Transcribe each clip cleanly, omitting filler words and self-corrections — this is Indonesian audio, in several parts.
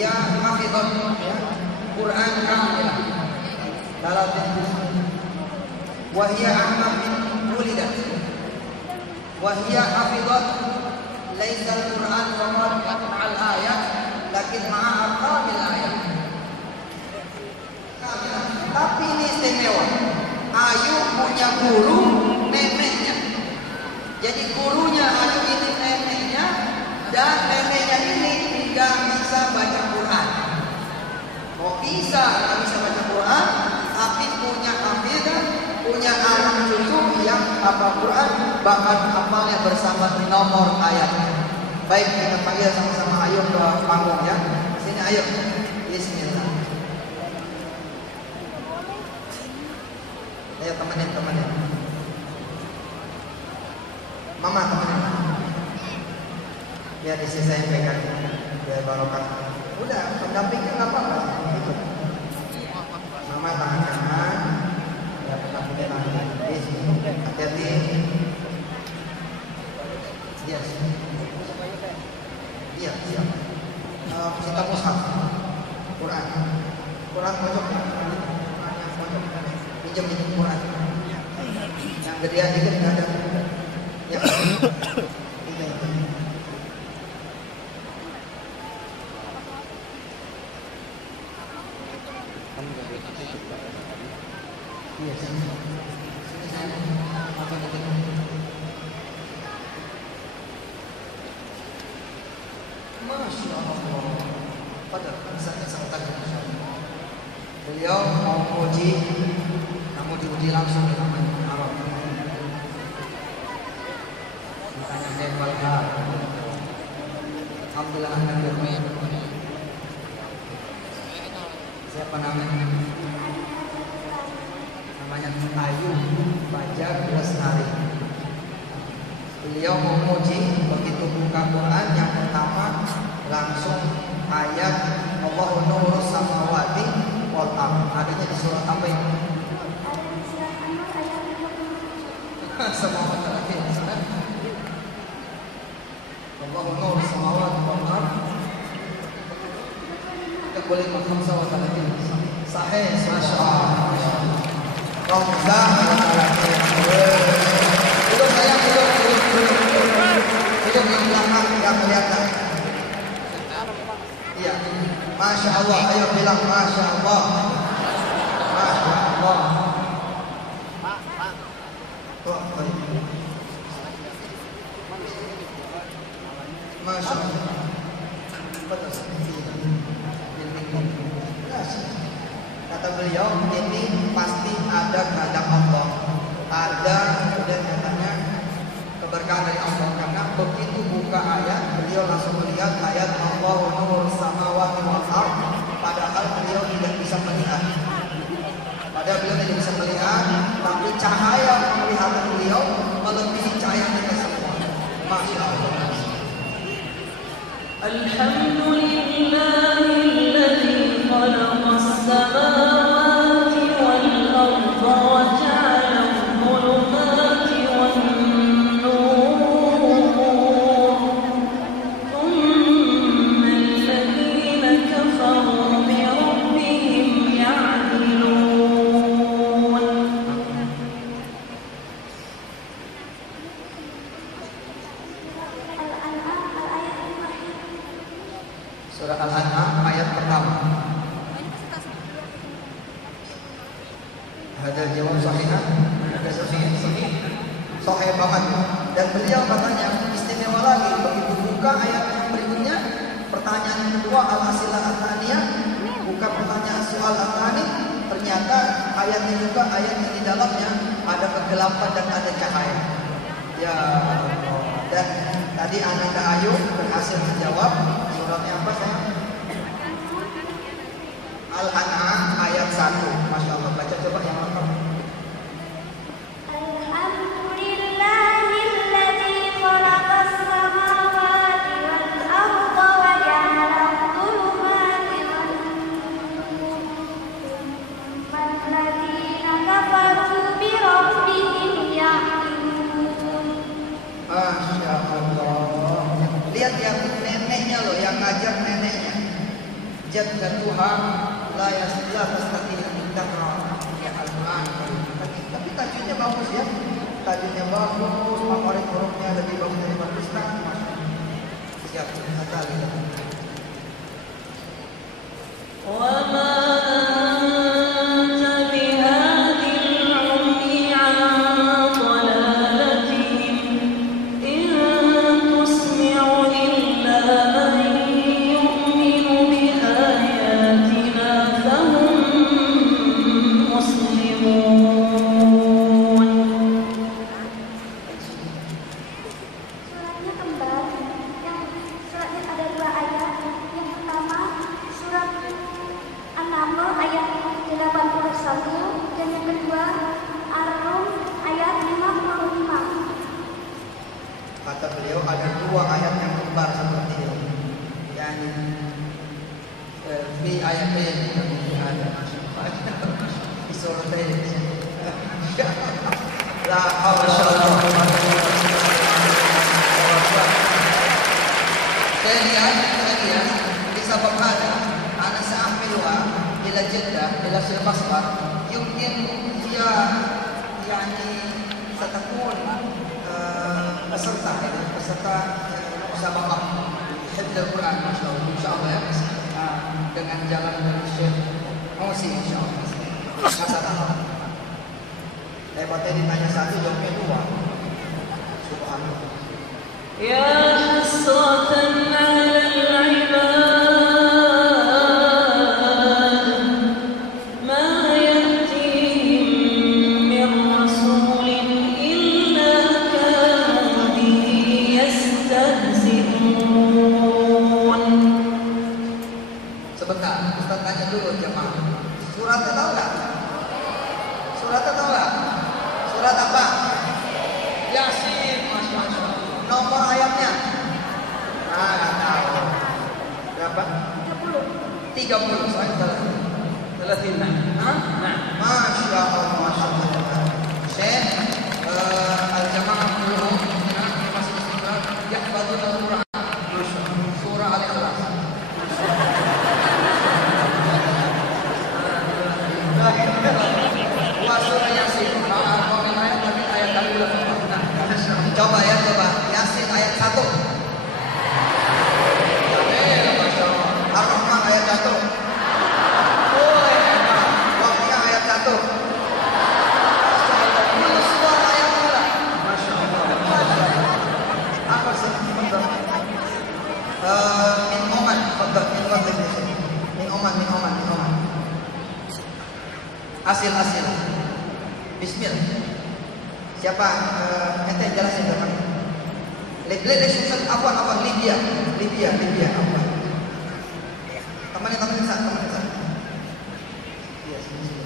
Dia hafidhah ya, Quran kamilah dalam wahia ahmad bin wulidat wahia hafidhah laisa al-Quran faqat ma'al ayat lakin ma'a arqamil ayat. Tapi ini istimewa. Ayu punya guru neneknya. Jadi gurunya Ayu ini neneknya, dan neneknya ini tidak bisa baca Quran. Kok bisa nggak bisa baca Quran? Tapi punya hafidah, punya anak cucu yang hafal Quran, bahkan hafalnya bersama nomor ayatnya. Baik, kita panggil sama-sama Ayu ke panggung ya. Sini Ayu. Bismillah. Ayo temenin. Mama temenin. Biar isi saya pegang. Biar barokah. Udah, pendampingnya nggak apa-apa. Gitu. Mama tangan kanan. Ya, pendampingnya tangan kiri. Hati-hati. Yes. Iya. Kita mushaf. Quran pojok. Pinjam Quran. Yang gedean dikit nggak ada. Ya. Masya Allah. Pada misalnya sangat beliau mau uji, kamu diuji langsung di namanya Arab. Ditanya Nepal, alhamdulillah akan bermain. Siapa namanya? Namanya Ayu Fajar Lestari. Beliau mau uji, begitu buka Quran yang pertama langsung ayat Allahu nurus samawati wal ardh. Adanya di surat apa ini? Samawati wal ardh. Allahu nurus samawati wal ardh. Kita boleh makan sama tadi. Sahih, masya Allah. Romza hidup saya hidup yang belakang yang kelihatan. Iya, masya Allah. Ayo bilang masya Allah. Masya Allah. Masya Allah. Kata beliau, ini pasti ada kehendak Allah. Ada kemudian katanya keberkahan dari Allah, karena begitu buka ayat beliau langsung melihat ayat Allahu nurus samawati wal ardh, padahal beliau tidak bisa melihat. Padahal beliau tidak bisa melihat, tapi cahaya penglihatan beliau melebihi cahaya kita semua. Masya Allah. Alhamdulillahilladzi khalaqas samawati wal ardha wa ja'ala adh-dhulumati wan nur. Thumma alladhina kafaru bi rabbihim ya'dilun. Surah Al-An'am ayat pertama. Ada jawab sahihah, ada sahih banget. Dan beliau katanya istimewa lagi, begitu buka ayat yang berikutnya, pertanyaan yang kedua al-asilah at-thaniyah, buka pertanyaan soal at-thani, ternyata ayatnya juga ayat yang di dalamnya ada kegelapan dan ada cahaya. Ya Allah. Dan tadi Ananda Ayu berhasil menjawab. Suratnya apa sayang? Al-An'am ayat 1. Masya Allah, baca coba yang lengkap. Alhamdulillahilladzi khalaqas samawati wal ardha wa ja'ala adh-dhulumati wan nur. Walladzina kafaru bi rabbihim ya'dilun. Masya Allah. Lihat ya, neneknya loh yang ngajar neneknya. jaddatuha la tastati an taqra Al-Quran. Tapi tajwidnya bagus ya. Tajwidnya bagus, favorit hurufnya lebih bagus daripada Ustaz. Siap, kata kita. Kata beliau ada dua ayat yang kembar seperti ini. Yang di ayat ini ada di surat ini. La haula Saya lihat disebab ada anak sa'amilwa ila Jeddah ila Silbasbar yumkin dia setakun peserta musabaqah hifdz Al-Quran insyaallah ya dengan jalan dari Syekh Musi insyaallah. Hebatnya ditanya satu jawabnya dua. Subhanallah. Ya hasratan 'alal 'ibad Suratnya tahu nggak? Surat apa? Yasin, Masya Allah. Nomor ayatnya? Nggak tahu. Berapa? 30. Saya salah. 30. Hah? Nah. Masya Allah, Masya Allah. Syekh Al-Jamaah Quluh masih surah Yahfadzul Quran. Surah Al-Ikhlas. Surah Yasin, ayat tadi coba Yasin ayat 1. Ar-Rahman ayat 1. Waqiah ayat 1. Yunus ayat 2. Masya Allah. Apa sih? Min Oman, min Oman. Hasil. Bismillah. Siapa? Ente jelasin dulu. Lebih susah apa Libya apa? Teman-teman sana. Iya, sini.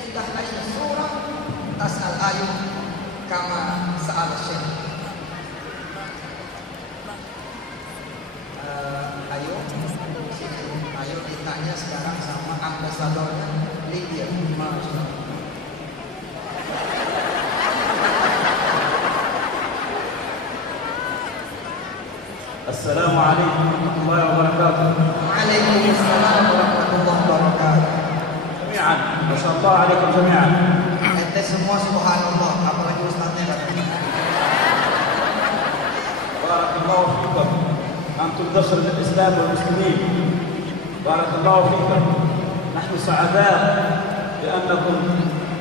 Iftah aina surah tas'al ayat kama sa'al syekh. Ayo ditanya sekarang sama ambasadornya Libya. Assalamualaikum warahmatullahi wabarakatuh. Waalaikumsalam warahmatullahi wabarakatuh. Jami'an, masyaallah alaikum jami'an. Ente semua subhanallah, apalagi ustaznya katanya. Barakallahu fikum. Antum dasr al-Islam wal muslimin. Barakallahu fikum. Nahnu sa'ada li'annakum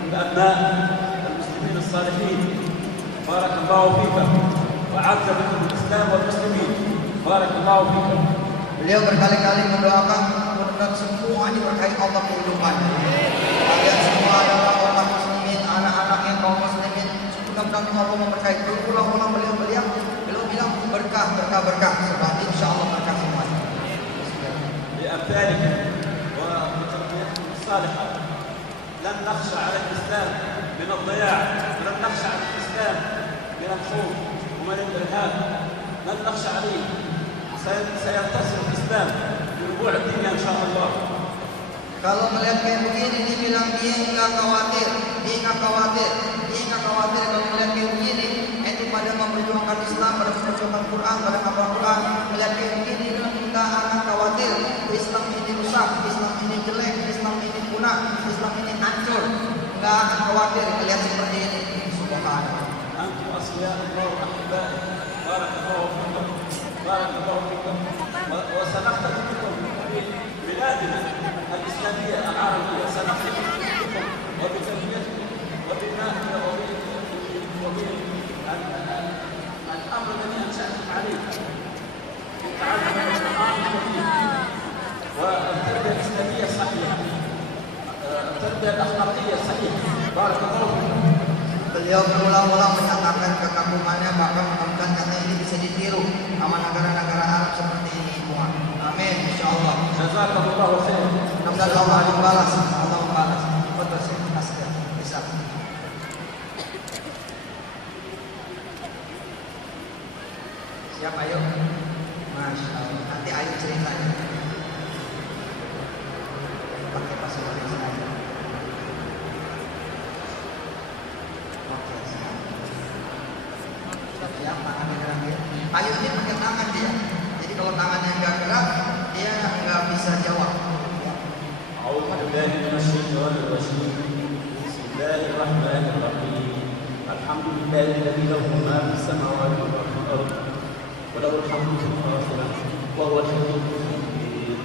min abna' al-muslimin as-salihin. Barakallahu fikum. Wa'azza bikum al-Islam wal muslimin. Barakallahu fikum. Beliau berkali-kali mendoakan mudah-mudahan semua diberkahi Allah kehidupan. Kalian semua adalah orang muslimin, anak-anak yang kaum muslimin. Mudah-mudahan Allah memberkahi. Berulang-ulang beliau bilang berkah. Sebab insyaallah berkah semuanya. لأمثالكم وتربيتكم الصالحة لن نخشى على الإسلام من الضياع، لن نخشى على الإسلام من الخوف ومن الإرهاب، لن نخشى عليه. سينتصر الإسلام بربوع الدنيا إن شاء الله. Kalau melihat kayak begini, dibilang dia nggak khawatir. Kalau melihat kayak begini, itu pada memperjuangkan Islam, pada memperjuangkan Quran, pada apa Quran, melihat nggak akan khawatir melihat seperti ini. Subhanallah. أنتم أصفياء الله وأحبائي بارك الله فيكم بارك الله فيكم وسنختم بكم في بلادنا الإسلامية العربية سنختم بكم وبتربيتكم وبنائنا الأمر الذي أنشأتم عليه تعلم القرآن الكريم والتربية الإسلامية الصحيحة التربية الأخلاقية الصحيحة بارك الله فيكم. Beliau berulang-ulang menyatakan kekagumannya, bahkan mengatakan kata ini bisa ditiru sama negara-negara Arab seperti ini. Amin, insyaallah. Jazakallahu khairan. Semoga Allah membalas, Allah membalas. Betul sih, pasti bisa. Siap, ayo. Masya Allah. Nanti ayo ceritanya. Pakai bahasa Indonesia aja. Oke, siap. Siap, tangannya gerak ya. Ayo ini pakai tangan dia. Jadi kalau tangannya nggak gerak, dia nggak bisa jawab. Ya. أعوذ بالله من الشيطان الرجيم بسم الله الرحمن الرحيم الحمد لله الذي له ما في السماوات وما في الأرض وله الحمد في الآخرة وهو الحكيم الخبير.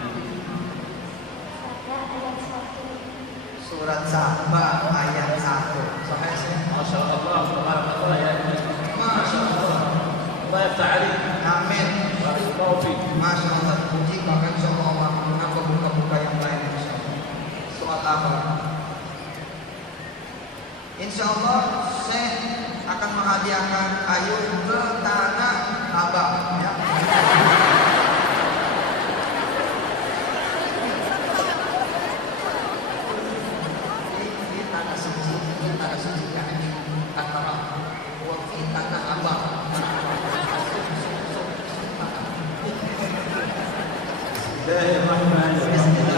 Surat Saba ayat 1. Sampai sini. ما شاء الله تبارك الله يا ابني. Masya Allah. الله يفتح عليك. Amin. بارك الله فيك. Masya Allah. Puji bahkan insya Allah menambah buka-buka yang lain insya Allah. Soal akhirat. Insya Allah saya akan menghadiahkan Ayu ke tanah Abang. Ya. Ini tanah suci, ini tanah suci yang ini antara wafi tanah Abang. بسم الله الرحمن الرحيم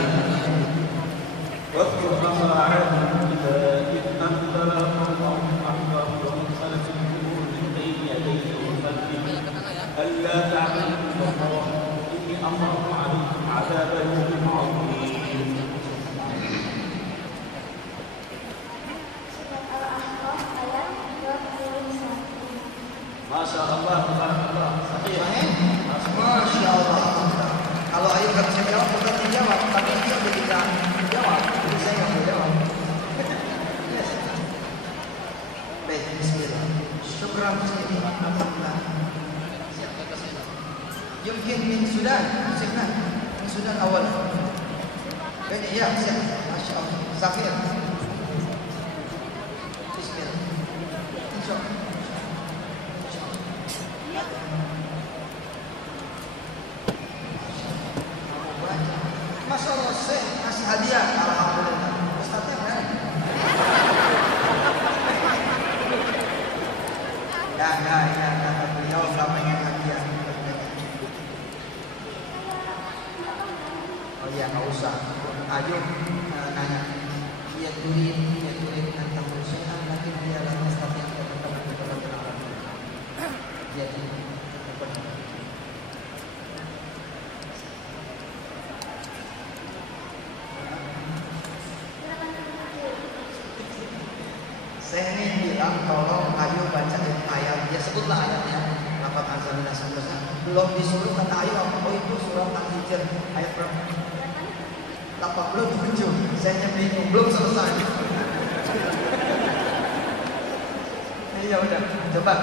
واذكر أخا عاد إذا إذ أنزل قومه أحباب ومن خلف الأمور من بين يديه وخلفه ألا تعبدوا إلا الله إني أخاف عليكم عذاب يوم عظيم. Surat Al-Ahqaf ayat 21. ما شاء الله تبارك الله صحيح. Masya Allah. Kalau Ayu nggak bisa jawab, bukan dijawab, tapi dia bisa jawab. Jadi saya nggak boleh jawab. Yes. Baik, Bismillah. Syukran muslimin. Alhamdulillah. Yumkin min Sudan, Sudan, min Sudan awal. Ini ya, siap. Masya Allah. Safir. Bismillah. Insya Allah. Masya Allah, saya kasih hadiah. Alhamdulillah. Ustaznya kan? Ya. Beliau nggak pengen hadiah. Oh iya, nggak usah. Ayo nanya. Dia turin tentang perusahaan, tapi dia lagi staff yang berkata-kata. Dia saya ingin bilang tolong Ayu baca ayat, ya sebutlah ayatnya. Lafaz anzalna sebutnya. Belum disuruh kata Ayu apa? Oh itu surat Al-Hijr ayat berapa? 87. Saya bingung, belum selesai. Ya udah, coba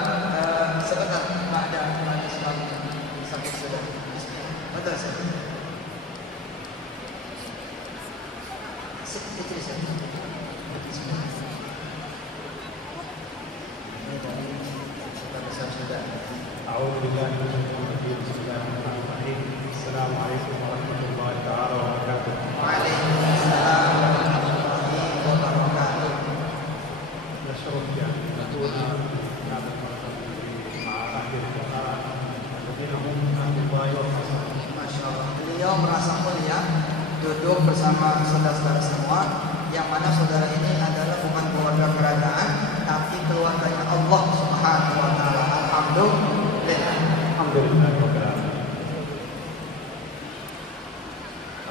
sebentar ada selalu sampai sudah. Betul sih. Sedikit saja. أعوذ بالله من الشيطان الرجيم بسم الله الرحمن الرحيم السلام عليكم ورحمة الله تعالى وبركاته. Waalaikumsalam warahmatullahi wabarakatuh. نشرف يعني نقول نعمة مع أهل القرآن الذين هم أهل الله ورسوله. Masya Allah. Beliau merasa mulia duduk bersama saudara-saudara semua, yang mana saudara ini adalah bukan keluarga kerajaan, tapi keluarganya Allah Subhanahu wa Ta'ala. Alhamdulillah. الحمد لله رب العالمين.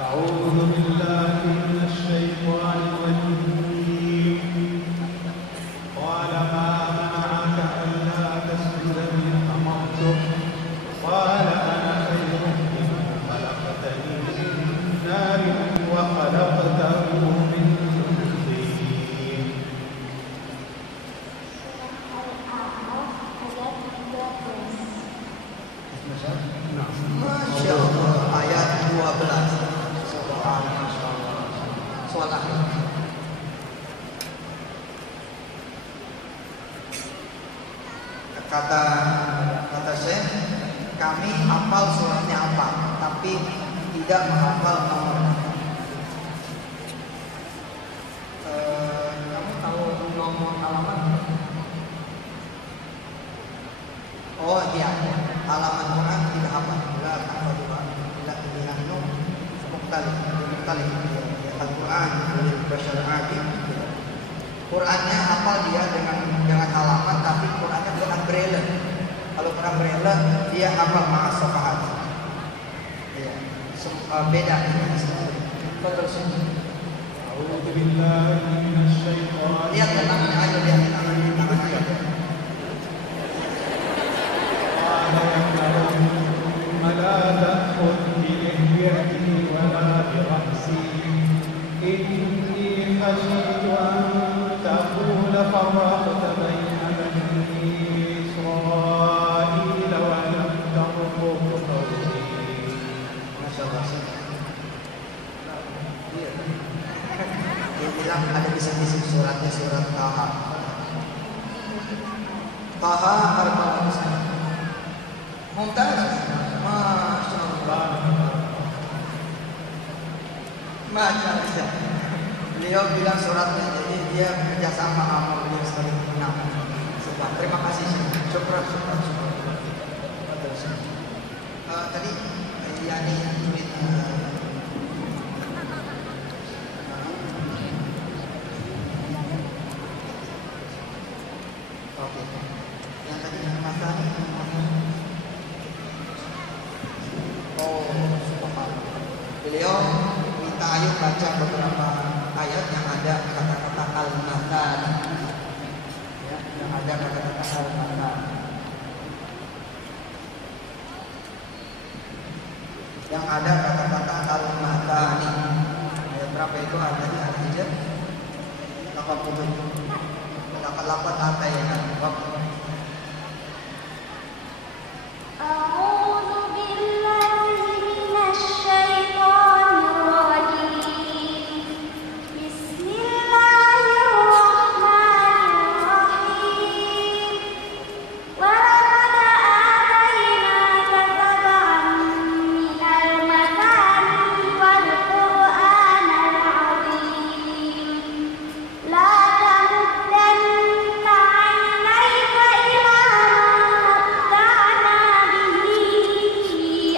أعوذ بالله من الشيطان الرجيم Kata Syekh, kami hafal suratnya apa, tapi tidak menghafal nomornya. Kamu tahu nomor halaman? Oh iya, halaman Quran tidak hafal. Bila hafal bila pilihan muktalif. Al-Quran Bashar Adim. Qurannya hafal dia dengan halaman, tapi Qurannya bukan braille. Kalau Quran braille dia hafal ma'as safahat. Iya. Beda ini. Terus A'udzu billahi minasy syaithanir lihat tangannya aja, lihat tangannya aja. ولا تأخذ بلحيتي ولا برأسي إني خشيت أن تقول فرقت بين بني إسرائيل ولم ترقب قولي. Masya Allah. Dia bilang ada bisik-bisik suratnya, surat Taha. Taha arba'un sanah. Mumtaz. Masya Allah. Masya Allah. Beliau bilang suratnya, jadi dia kerjasama sama beliau sekali. Terima kasih. Syukran. Tadi Yani tweet. Oke. Yang tadi mata beliau minta Ayu baca beberapa ayat yang ada kata-kata al-matan, ya, yang ada kata-kata al-matan, yang ada kata-kata al-matani. Ayat berapa itu? Adanya Al-Hijr 88 ayat ya kan? أعوذ بالله من الشيطان الرجيم بسم الله الرحمن الرحيم ولقد آتيناك سبعا من المثاني والقرآن العظيم لا تمدن عينيك إلى ما متعنا به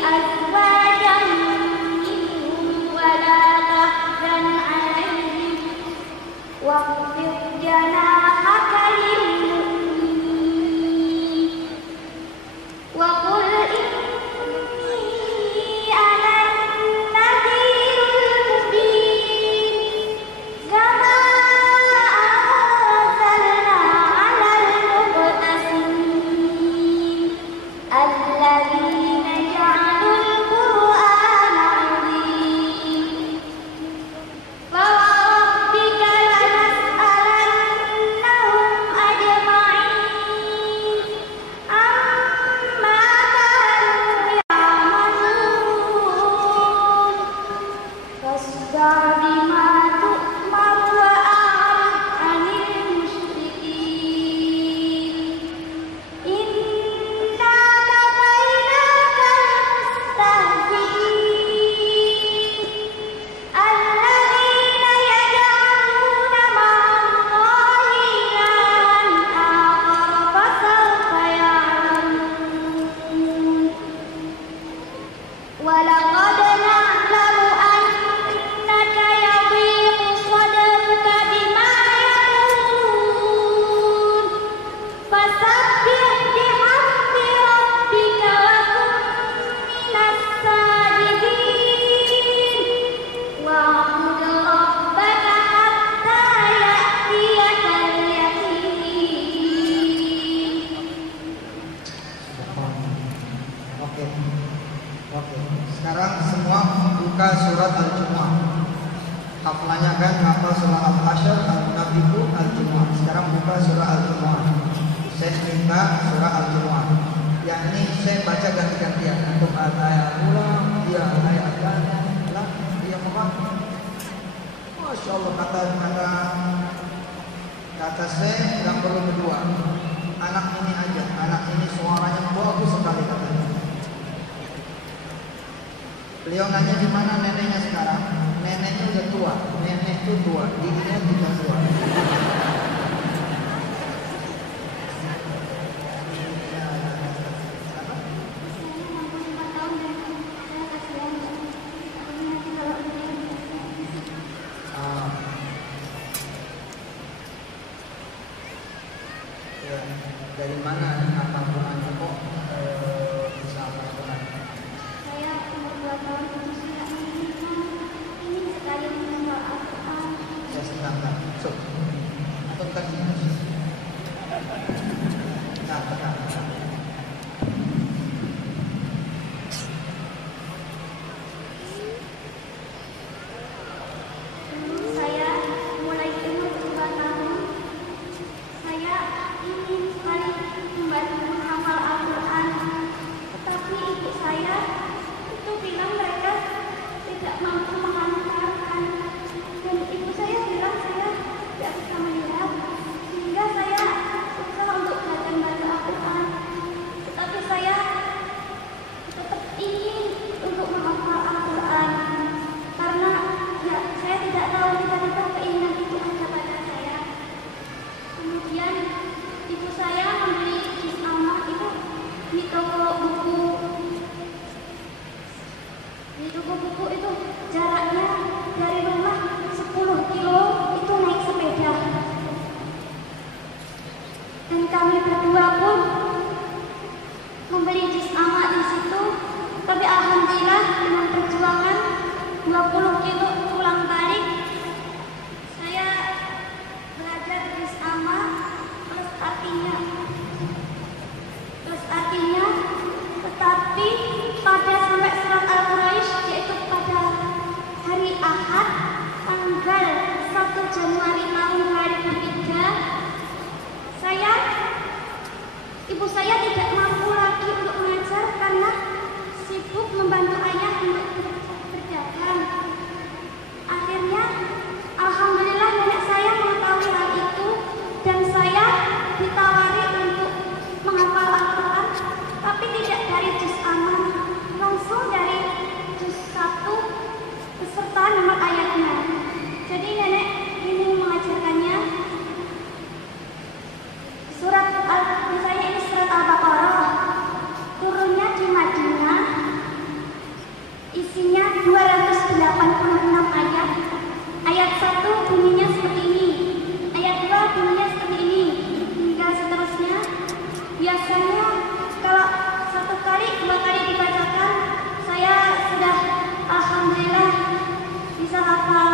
أزواجا منهم ولا تحزن عليهم واخفض جناحك للمؤمنين وقل إني أنا النذير المبين كما أنزلنا على المقتسمين الذين جعلوا القرآن عظيم فوربك لنسألنهم أجمعين عما كانوا يعملون فاصدع بما تؤمر وأعرض عن المشركين إنا كفيناك المستهزئين الذين يجعلون مع الله إلها آخر فسوف يعلمون ولقد نعلم أنك يضيق صدرك بما يقولون فسبح بحمد ربك وكن من الساجدين واعبد ربك حتى يأتيك اليقين. Oke. Sekarang semua buka surat Al-Jumu'ah. Hafalannya kan hafal surah Al-Hasyr, Al-Munafiqun, Al-Jumu'ah. Sekarang buka surah Al-Jumu'ah. Saya minta surah Al-Jumu'ah. Yang ini saya baca ganti-gantian. Untuk ayat ulang, dia ayat ulang, dia apa? Masya Allah, kata saya yang perlu kedua. anak ini aja, anak ini suaranya bagus sekali katanya. Beliau nanya di mana neneknya sekarang. Neneknya udah tua, nenek itu tua, dirinya juga tua. Dari mana hafal Qurannya kok bisa hafal Quran? Saya umur 2 tahun sudah ingin sekali menghafal Al-Quran. Ya sebentar, so, atau tadi. Nah, tekan. Saya mulai umur 2 tahun. Saya ingin sekali membantu menghafal Al-Quran, tetapi ibu saya itu bilang mereka tidak mampu menghantarkan, dan ibu saya bilang saya tidak bisa melihat, sehingga saya susah untuk belajar membaca Al-Quran. Tetapi saya tetap ingin untuk menghafal Al-Quran karena ya saya tidak tahu tiba-tiba keinginan itu ada pada saya. Kemudian ibu saya membeli juz amma itu di toko buku. Di toko buku itu jaraknya dari rumah 10 kilo itu naik sepeda. Dan kami berdua pun membeli juz amma di situ. Tapi alhamdulillah dengan perjuangan 20 kilo pulang balik, saya belajar juz amma plus artinya, tetapi pada sampai surat Al-Quraisy, yaitu pada hari Ahad tanggal 1 Januari tahun 2003, ibu saya tidak mampu lagi untuk mengajar karena sibuk membantu ayah untuk berdagang. Akhirnya alhamdulillah nenek saya mengetahui hal itu dan saya ditawari untuk menghafal Al-Quran, tapi tidak dari juz amma, langsung dari juz 1 beserta nama ayatnya. Jadi nenek ingin mengajarkannya surat misalnya ini surat Al-Baqarah, turunnya di Madinah, isinya 286 ayat. Ayat 1 bunyinya seperti ini, ayat 2 bunyinya seperti ini, hingga seterusnya. Biasanya kalau 1 kali, 2 kali dibacakan, saya sudah alhamdulillah bisa hafal.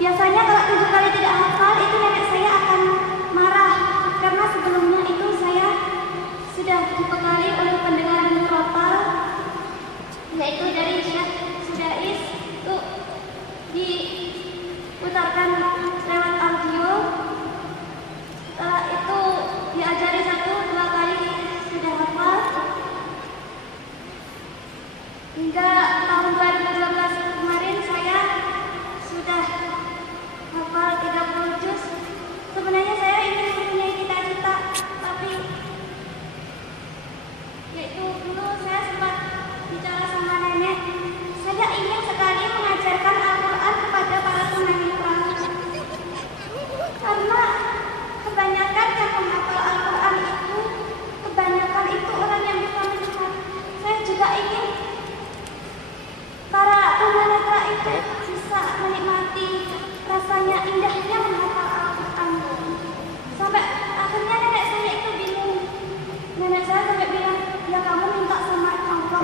Biasanya kalau 7 kali tidak hafal, itu nenek saya akan marah, karena sebelumnya itu saya sudah dibekali oleh pendengar murotal, yaitu dari Syekh Sudais, itu diputarkan lewat audio. Setelah itu diajari 1-2 kali sudah hafal, hingga tahun 2012 kemarin saya sudah hafal 30 juz. Sebenarnya saya ingin mempunyai cita-cita, tapi yaitu dulu saya sempat bicara sama nenek, saya ingin sekali mengajarkan Al-Quran kepada para tunanetra, karena kebanyakan yang menghafal Al-Quran itu, kebanyakan itu orang yang bisa melihat. Saya juga ingin para tunanetra itu bisa menikmati rasanya indahnya menghafal Al-Quran. Sampai akhirnya nenek saya itu bingung. Nenek saya sampai bilang, ya kamu minta sama Allah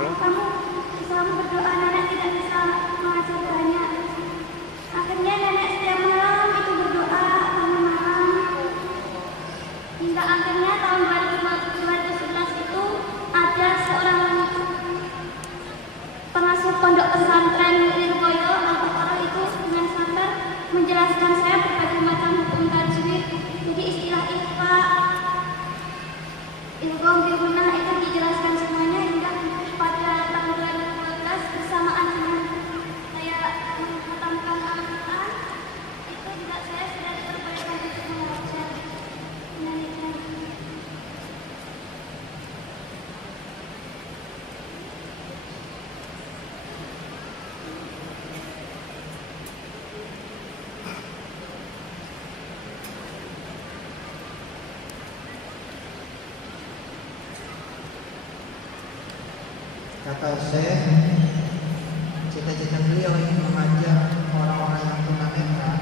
Kata Syekh, cita-cita beliau ingin mengajar orang-orang yang tunanetra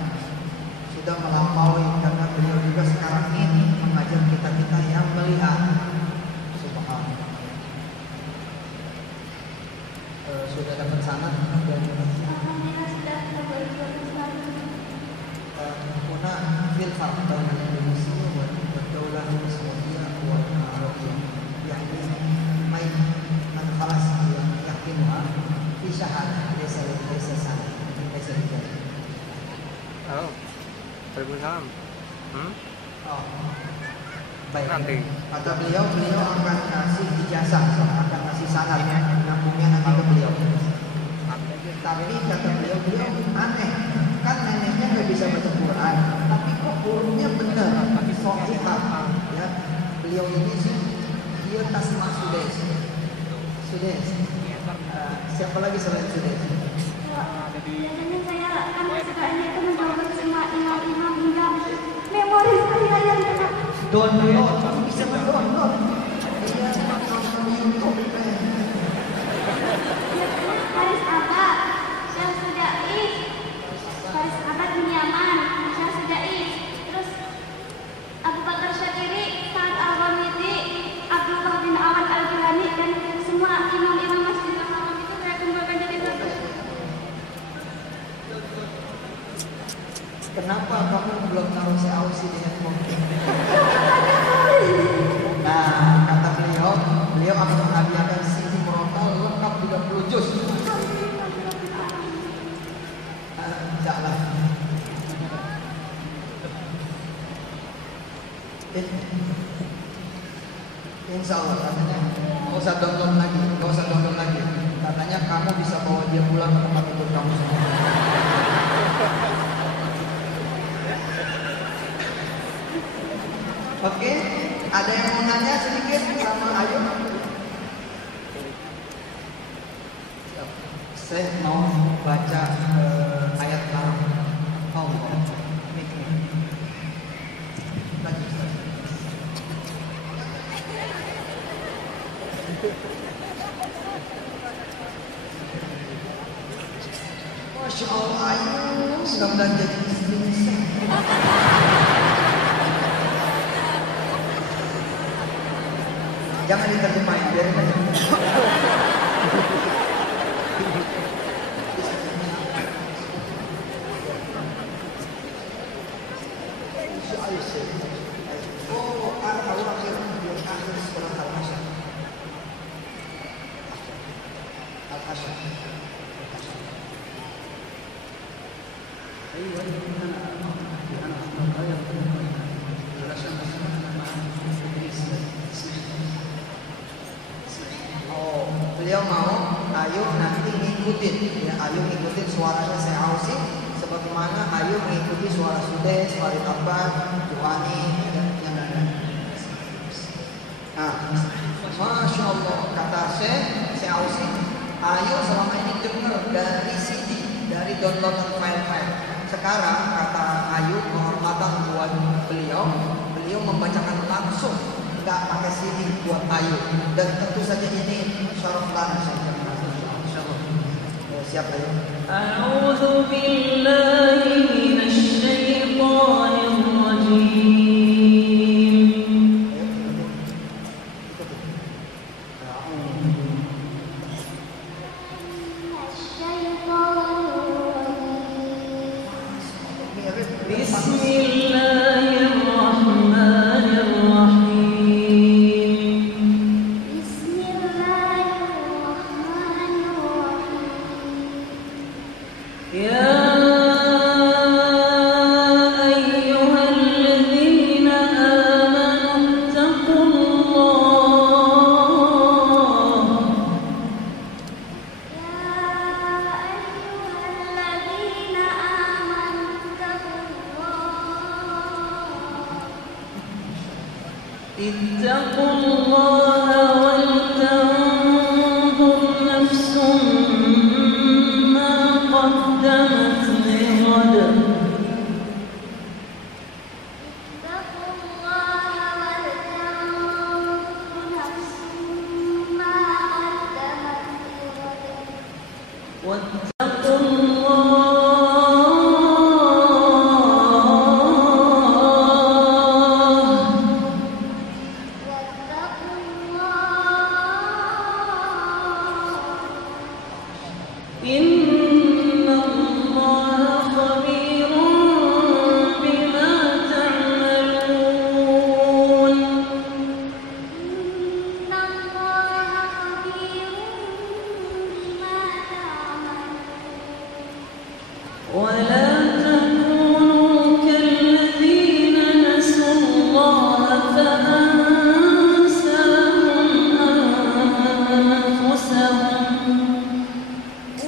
sudah melampaui, karena beliau juga sekarang ini mengajar kita-kita yang melihat. Subhanallah. Sudah dapat sanad dari Alhamdulillah sudah dapat sanad. Kuna fil fakta Indonesia berdaulah Saudia wal Arabia yakni main an khalas yakinha fi syahadah laysa sanad laysa rijal. Oh, Waalaikumsalam. Oh. Baik. Nanti. Kata beliau akan ngasih ijazah, akan ngasih sanad nyambungnya nanti ke beliau. Tapi kata beliau aneh, kan neneknya nggak bisa baca Quran, tapi kok hurufnya benar, sahihah. Ya, beliau ini sih dia tasma Sudes. Siapa lagi selain Sudes? Biasanya saya kan kesukaannya itu mencoba semua imam-imam hingga memori saya yang kena. Download, bisa mendownload. Iya, nonton YouTube. Haris Abad, Syekh Sudais, Haris Abad bin Yaman, Syekh Sudais, terus Abu Bakar Syatiri, Sa'ad Al-Ghamidi, Abdullah bin Awan Al-Ghani, dan semua imam-imam Masjidil Haram itu saya kumpulkan jadi satu. Kenapa kamu belum taruh si Ausi di handphone? Nah, kata beliau akan menghadiahkan CD Murotal lengkap 30 juz. Janganlah. Insya Allah katanya nggak usah download lagi. Katanya kamu bisa bawa dia pulang ke tempat tidur kamu semua. Oke, ada yang mau nanya sedikit sama Ayu? Saya mau baca ayat Al. Lagi. Masya Allah, Ayu mudah-mudahan jadi istri Nisa. Jangan diterjemahin, biarin aja. Oh, akhir sekolah Al-Hasyah. Oh, beliau mau Ayu nanti ngikutin, ya Ayu ngikutin suaranya saya Ausi, sebagaimana Ayu mengikuti suara Sudes, suara Abad, Juwani, dan yang lain. Nah, Masya Allah, kata saya Ausi, Ayu selama ini dengar dari CD, dari downloadan file-file. Sekarang kata Ayu, kehormatan buat beliau membacakan langsung, nggak pakai CD buat Ayu. Dan tentu saja ini syaraf lana saja. Siap Ayu. A'udzu billahi minasy syaithanir rajim. اتقوا الله ولتنظر نفس ما قدمت لغد واتقوا الله واتقوا الله إن الله خبير بما تعملون إن الله خبير بما تعملون ولا تكونوا كالذين نسوا الله فأنساهم أنفسهم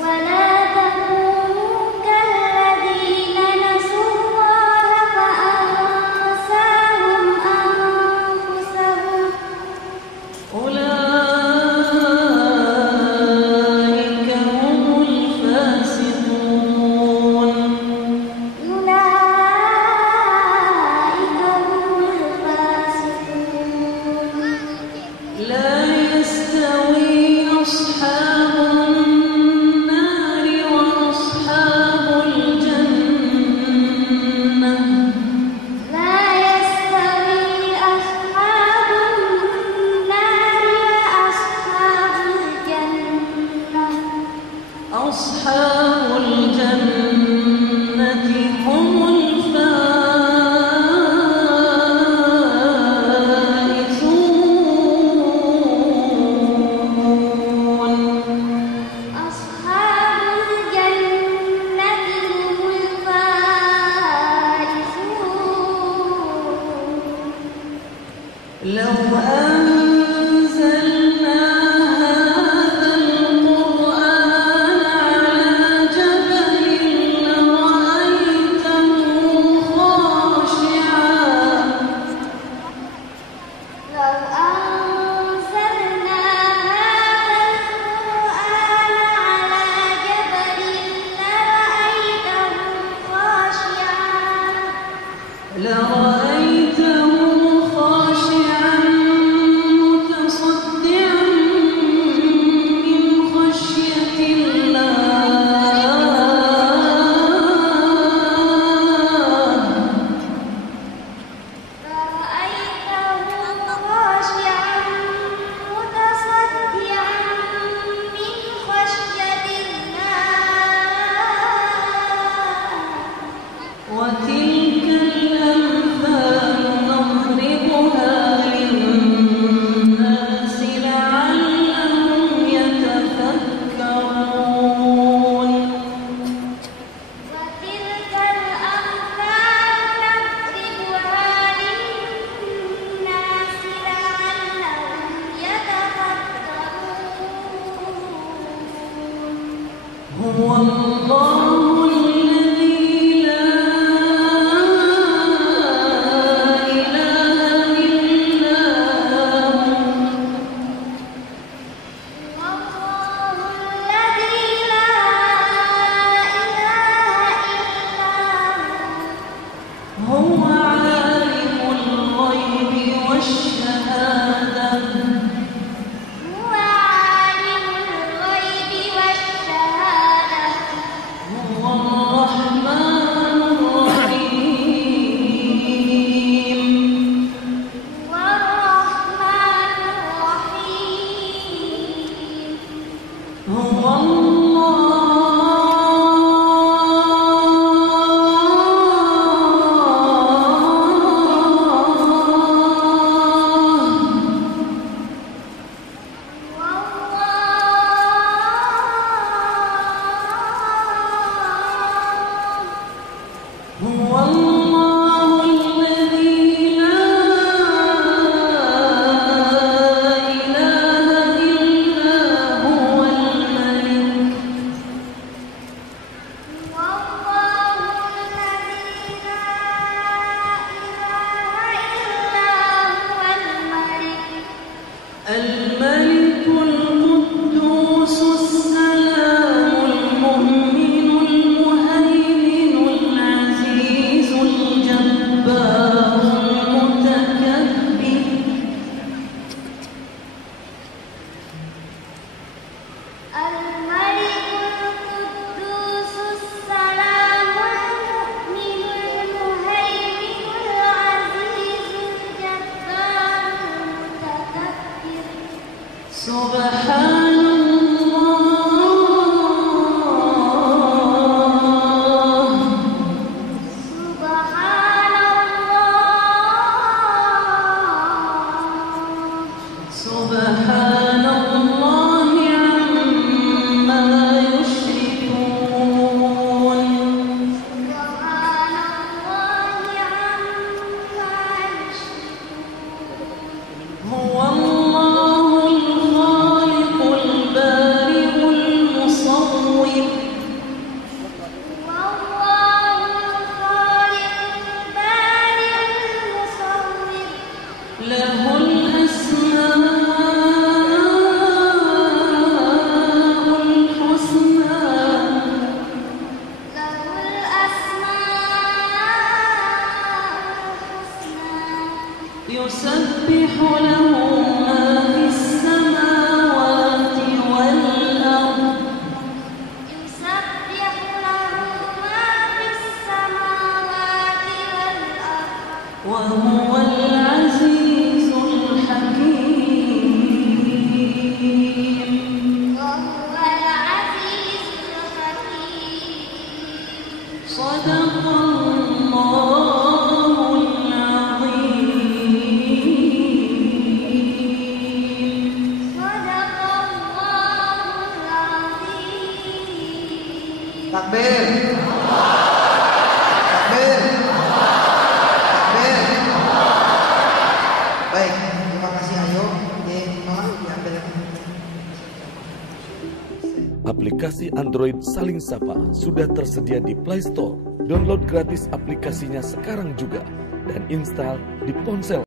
ولا تكونوا كالذين نسوا الله فأنساهم أنفسهم أولئك هم الفاسقون أولئك هم الفاسقون لا يستوي أصحاب النار وأصحاب الجنة لا يستوي أصحاب النار وأصحاب الجنة أصحاب الجنة هم الفائزون أصحاب الجنة هم الفائزون لو أنزلنا هذا القرآن على جبل لرأيته خاشعا لو أنزلنا هذا القرآن على جبل لرأيته خاشعا متصدعا من خشية رأيته خاشعا متصدعا من خشية الله وتلك الأمثال نضربها للناس لعلهم يتفكرون وتلك الأمثال نضربها للناس لعلهم يتفكرون هو الله الذي لا إله إلا هو والله الذي لا إله إلا هو عالم الغيب والشهادة هو عالم الغيب والشهادة هو Sadaqallahul azim. Sadaqallahul azim. Takbir. Takbir. Takbir. Baik, terima kasih. Ayo, Mama diambil. Aplikasi Android Saling Sapa sudah tersedia di Play Store. Download gratis aplikasinya sekarang juga dan install di ponsel